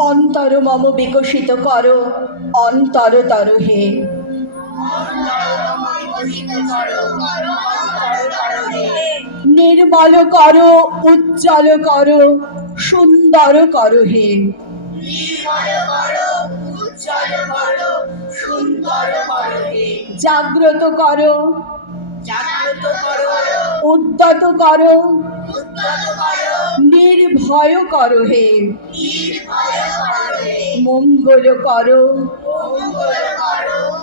অন্তর মম বিকশিত করো, অন্তরতর হে। নির্মল করো, উজ্জ্বল করো, সুন্দর করো হে। জাগ্রত করো, উদ্যত করো, নির্ভয় করো হে। মঙ্গল করো,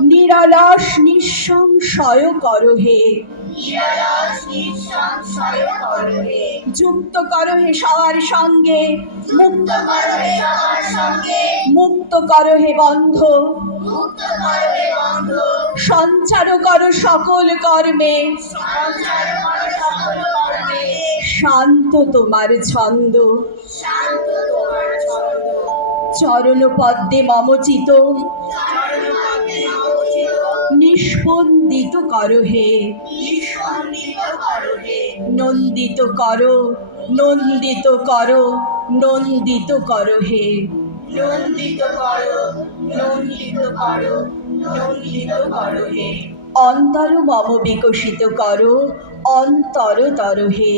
নিরলস নিঃসংশয় করো হে। যুক্ত করো হে সবার সঙ্গে, মুক্ত করো হে বন্ধ, সঞ্চার করো সকল কর্মে, শান্ত তোমার ছন্দ। চরণ পদ্মে মম চিত, নিষ্পন্দিত করো হে। নন্দিত করো, নন্দিত করো, নন্দিত করো হে। অন্তর মম বিকশিত করো, অন্তরতর হে।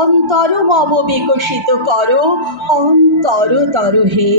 অন্তর মম বিকশিত করো, অন্তরতর হে।